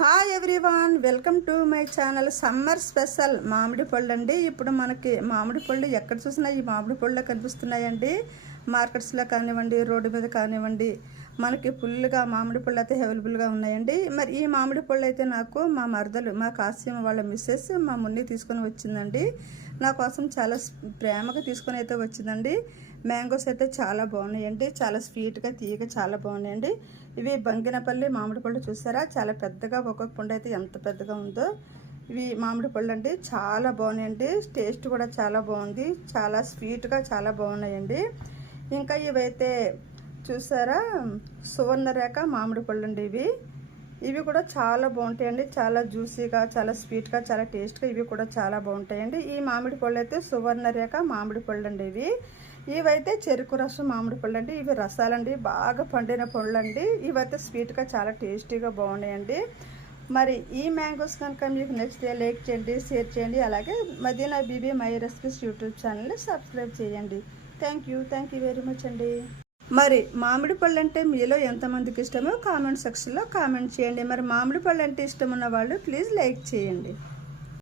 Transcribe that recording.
Hi everyone, welcome to my channel. Summer special మామిడి పళ్ళు అండి. ఇప్పుడు మనకి మామిడి పళ్ళు ఎక్కడ చూసినా ఈ మామిడి పళ్ళు కనిపిస్తున్నాయండి. మార్కెట్స్లో కానివ్వండి, రోడ్డు మీద కానివ్వండి, మనకి ఫుల్గా మామిడి పళ్ళు అయితే అవైలబుల్గా ఉన్నాయండి. మరి ఈ మామిడి పళ్ళు అయితే నాకు మా మరదలు, మా కాశ్యం వాళ్ళ మిస్సెస్ మా మున్ని తీసుకొని వచ్చిందండి. నా కోసం చాలా ప్రేమగా తీసుకొని అయితే వచ్చిందండి. మ్యాంగోస్ అయితే చాలా బాగున్నాయండి, చాలా స్వీట్గా తీయగా చాలా బాగున్నాయండి. ఇవి బంగినపల్లి మామిడి పళ్ళు చూసారా, చాలా పెద్దగా, ఒక్కొక్క పండు అయితే ఎంత పెద్దగా ఉందో. ఇవి మామిడి పళ్ళు అండి, చాలా బాగున్నాయండి. టేస్ట్ కూడా చాలా బాగుంది, చాలా స్వీట్గా చాలా బాగున్నాయండి. ఇంకా ఇవైతే చూసారా, సువర్ణరేఖ మామిడి పళ్ళు అండి. ఇవి కూడా చాలా బాగుంటాయండి, చాలా జ్యూసీగా, చాలా స్వీట్గా, చాలా టేస్ట్గా, ఇవి కూడా చాలా బాగుంటాయండి. ఈ మామిడి పళ్ళు అయితే సువర్ణరేఖ మామిడి పళ్ళు అండి. ఇవైతే చెరుకు రసం మామిడి పళ్ళు అండి. ఇవి రసాలండి, బాగా పండిన పళ్ళు అండి. ఇవైతే స్వీట్గా చాలా టేస్టీగా బాగున్నాయండి. మరి ఈ మ్యాంగోస్ కనుక మీకు నచ్చితే లైక్ చేయండి, షేర్ చేయండి. అలాగే Madina Bibi my recipes YouTube ఛానల్ని సబ్స్క్రైబ్ చేయండి. థ్యాంక్ యూ వెరీ మచ్ అండి. మరి మామిడి పళ్ళు అంటే మీలో ఎంతమందికి ఇష్టమో కామెంట్ సెక్షన్లో కామెంట్ చేయండి. మరి మామిడి పళ్ళు అంటే ఇష్టం ఉన్న వాళ్ళు ప్లీజ్ లైక్ చేయండి.